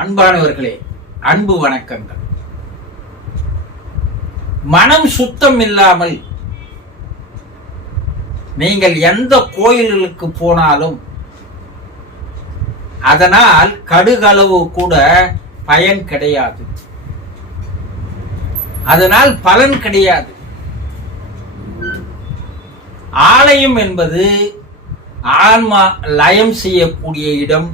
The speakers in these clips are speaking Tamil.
அன்பானவர்களே, அன்பு வணக்கங்கள். மனம் சுத்தம் இல்லாமல் நீங்கள் எந்த கோயில்களுக்கு போனாலும் அதனால் கடுகளவு கூட பயன் கிடையாது. அதனால் பலன் கிடையாது. ஆலயம் என்பது ஆன்மா லயம் செய்யக்கூடிய இடம்.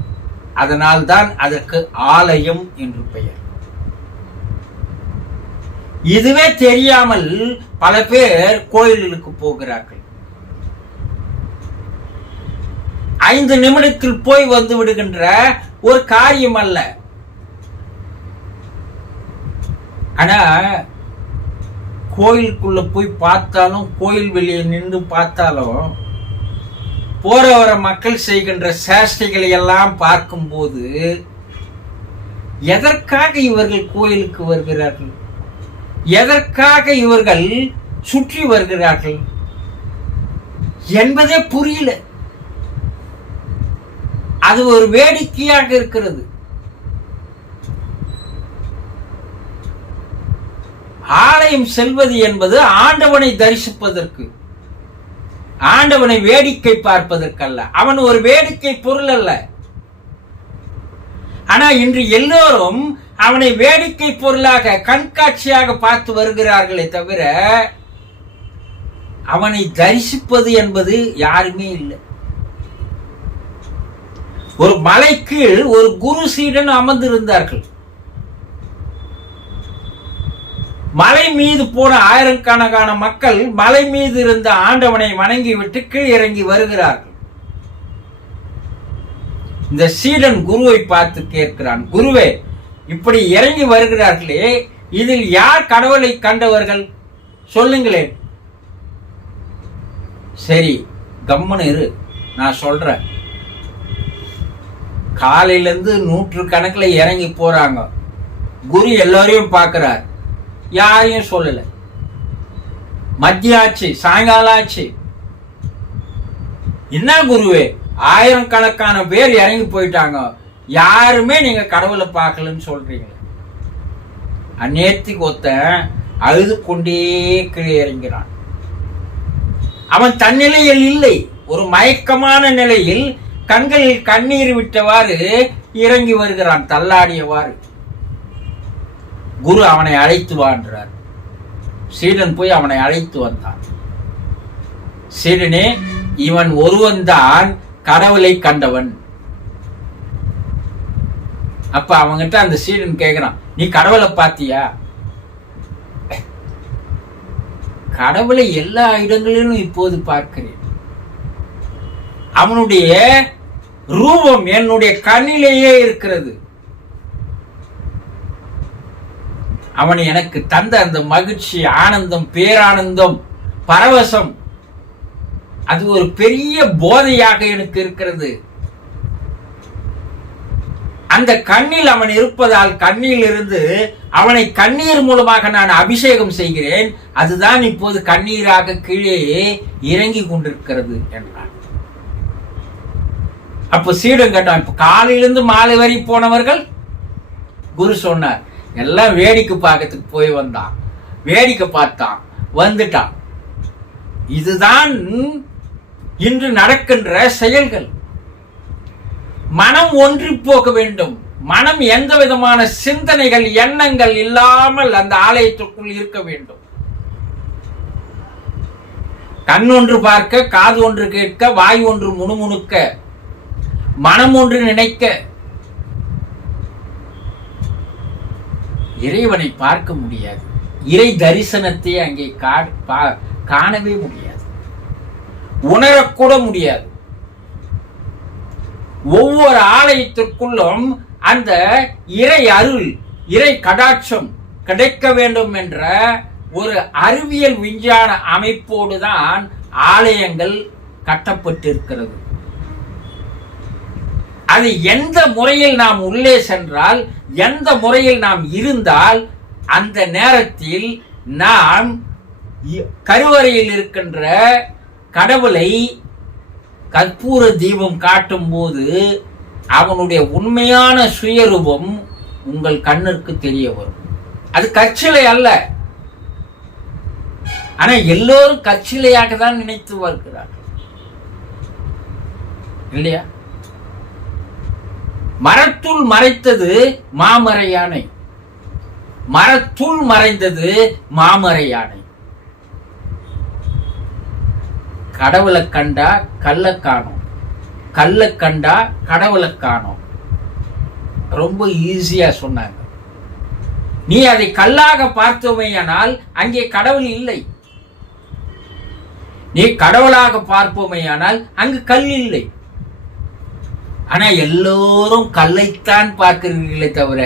அதனால்தான் அதற்கு ஆலயம் என்று பெயர். இதுவே தெரியாமல் பல பேர் கோயில்களுக்கு போகிறார்கள். 5 நிமிடத்தில் போய் வந்து விடுகின்ற ஒரு காரியம் அல்ல. ஆனா கோயிலுக்குள்ள போய் பார்த்தாலும், கோயில் வெளியே நின்று பார்த்தாலும், போற வர மக்கள் செய்கின்ற சேஷ்டைகளை எல்லாம் பார்க்கும்போது எதற்காக இவர்கள் கோயிலுக்கு வருகிறார்கள், எதற்காக இவர்கள் சுற்றி வருகிறார்கள் என்பதே புரியல. அது ஒரு வேடிக்கையாக இருக்கிறது. ஆலயம் செல்வது என்பது ஆண்டவனை தரிசிப்பதற்கு, ஆண்டவனை வேடிக்கை பார்ப்பதற்கல்ல. அவன் ஒரு வேடிக்கை பொருள் அல்ல. ஆனா இன்று எல்லோரும் அவனை வேடிக்கை பொருளாக, கண்காட்சியாக பார்த்து வருகிறார்களே தவிர அவனை தரிசிப்பது என்பது யாருமே இல்லை. ஒரு மலைக்கு ஒரு குரு சீடன் அமர்ந்திருந்தார்கள். மலை மீது போன ஆயிரக்கணக்கான மக்கள் மலை மீது இருந்த ஆண்டவனை வணங்கிவிட்டு கீழ் இறங்கி வருகிறார்கள். இந்த சீடன் குருவை பார்த்து கேட்கிறான், குருவே, இப்படி இறங்கி வருகிறார்களே, இதில் யார் கடவுளை கண்டவர்கள் சொல்லுங்களேன். சரி, கம்முன்னு இரு, நான் சொல்றேன். காலையிலிருந்து 100 கணக்கில் இறங்கி போறாங்க. குரு எல்லாரையும் பார்க்கிறார், யாரையும் சொல்லல. மத்திய ஆச்சு, சாயங்காலம் ஆச்சு. என்ன குருவே, 1000 கணக்கான பேர் இறங்கி போயிட்டாங்க, யாருமே நீங்க கடவுளை பார்க்கலன்னு சொல்றீங்க. அந்நேரத்துக்கு ஒருத்தன் அழுது கொண்டே கீழே இறங்கிறான். அவன் தன்னிலையில் இல்லை, ஒரு மயக்கமான நிலையில் கண்களில் கண்ணீர் விட்டவாறு இறங்கி வருகிறான், தள்ளாடியவாறு. குரு அவனை அழைத்து வான்றார். சீடன் போய் அவனை அழைத்து வந்தான். சீடனே, இவன் ஒருவன் தான் கடவுளை கண்டவன். அப்ப அவங்கிட்ட அந்த சீடன் கேட்கிறான், நீ கடவுளை பார்த்தியா? கடவுளை எல்லா இடங்களிலும் இப்போது பார்க்கிறேன். அவனுடைய ரூபம் என்னுடைய கண்ணிலேயே இருக்கிறது. அவன் எனக்கு தந்த அந்த மகிழ்ச்சி, ஆனந்தம், பேரானந்தம், பரவசம், அது ஒரு பெரிய போதையாக எனக்கு இருக்கிறது. அந்த கண்ணில் அவன் இருப்பதால் கண்ணில் இருந்து அவனை கண்ணீர் மூலமாக நான் அபிஷேகம் செய்கிறேன். அதுதான் இப்போது கண்ணீராக கீழே இறங்கி கொண்டிருக்கிறது என்றான். அப்ப சீடன் கேட்டான், இப்ப காலையிலிருந்து மாலை வரை போனவர்கள்? குரு சொன்னார், எல்லாம் வேடிக்கை பார்க்கறதுக்கு போய் வந்தான், வேடிக்கை பார்த்தான், வந்துட்டான். இதுதான் இன்று நடக்கின்ற செயல்கள். மனம் ஒன்றி போக வேண்டும். மனம் எந்த விதமான சிந்தனைகள், எண்ணங்கள் இல்லாமல் அந்த ஆலயத்திற்குள் இருக்க வேண்டும். கண் ஒன்று பார்க்க, காது ஒன்று கேட்க, வாய் ஒன்று முணுமுணுக்க, மனம் ஒன்று நினைக்க இறைவனை பார்க்க முடியாது. இறை தரிசனத்தை அங்கே காணவே முடியாது, உணரக்கூட முடியாது. ஒவ்வொரு ஆலயத்திற்குள்ளும் அந்த இறை அருள், இறை கடாட்சம் கிடைக்க வேண்டும் என்ற ஒரு அறிவியல் விஞ்ஞான அமைப்போடு தான் ஆலயங்கள் கட்டப்பட்டிருக்கிறது. அது எந்த முறையில் நாம் உள்ளே சென்றால், எந்த முறையில் நாம் இருந்தால், அந்த நேரத்தில் நாம் கருவறையில் இருக்கின்ற கடவுளை கற்பூர தீபம் காட்டும் போது அவனுடைய உண்மையான சுயரூபம் உங்கள் கண்ணிற்கு தெரிய வரும். அது கற்சிலை அல்ல. ஆனா எல்லோரும் கற்சிலையாக தான் நினைத்து வருகிறார்கள் இல்லையா? மரத்துள் மறைத்தது மாமரை யானை, மரத்துள் மறைந்தது மாமரை யானை. கடவுளை கண்டா கல்ல காணோம், கல்ல கண்டா கடவுளை காணோம். ரொம்ப ஈஸியா சொன்னாங்க. நீ அதை கல்லாக பார்த்தோமேயானால் அங்கே கடவுள் இல்லை. நீ கடவுளாக பார்ப்போமேயானால் அங்கு கல் இல்லை. ஆனா எல்லோரும் கல்லைத்தான் பார்க்கிறீர்களே தவிர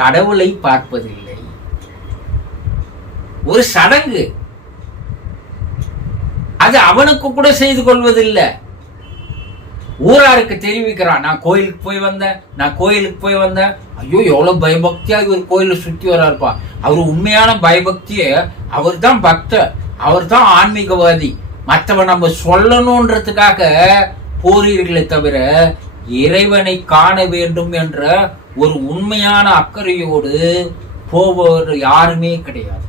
கடவுளை பார்ப்பதில்லை. ஒரு சடங்கு, அது அவனுக்கு கூட செய்து கொள்வதில்லை. ஊராருக்கு தெரிவிக்கிறான், நான் கோயிலுக்கு போய் வந்தேன், நான் கோயிலுக்கு போய் வந்தேன். ஐயோ எவ்வளவு பயபக்தியா இவர் கோயில சுத்தி வராருப்பா. அவர் உண்மையான பயபக்திய, அவர் தான் பக்தர், அவர் தான் ஆன்மீகவாதி. மற்றவன் நம்ம சொல்லணும்ன்றதுக்காக போறீர்களே தவிர இறைவனை காண வேண்டும் என்ற ஒரு உண்மையான அக்கறையோடு போவர் யாருமே கிடையாது.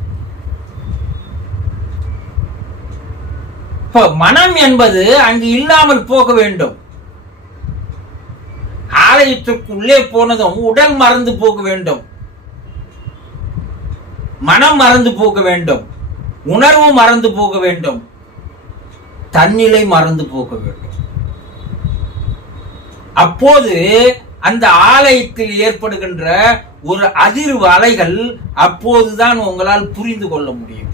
இப்ப மனம் என்பது அங்கு இல்லாமல் போக வேண்டும். ஆலயத்திற்குள்ளே போனதும் உடல் மறந்து போக வேண்டும், மனம் மறந்து போக வேண்டும், உணர்வு மறந்து போக வேண்டும், தன்னிலை மறந்து போக வேண்டும். அப்போது அந்த ஆலயத்தில் ஏற்படுகின்ற ஒரு அதிர்வு அலைகள் அப்போதுதான் உங்களால் புரிந்து கொள்ள முடியும்.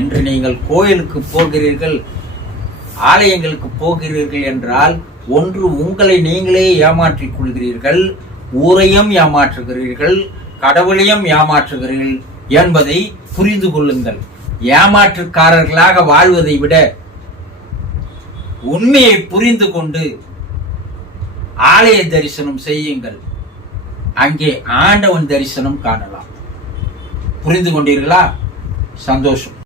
இன்று நீங்கள் கோயிலுக்கு போகிறீர்கள், ஆலயங்களுக்கு போகிறீர்கள் என்றால் ஒன்று உங்களை நீங்களே ஏமாற்றிக் கொள்கிறீர்கள், ஊரையும் ஏமாற்றுகிறீர்கள், கடவுளையும் ஏமாற்றுகிறீர்கள் என்பதை புரிந்து கொள்ளுங்கள். ஏமாற்றுக்காரர்களாக வாழ்வதை விட உண்மையை புரிந்து கொண்டு ஆலய தரிசனம் செய்யுங்கள். அங்கே ஆண்டவன் தரிசனம் காணலாம். புரிந்து கொண்டீர்களா? சந்தோஷம்.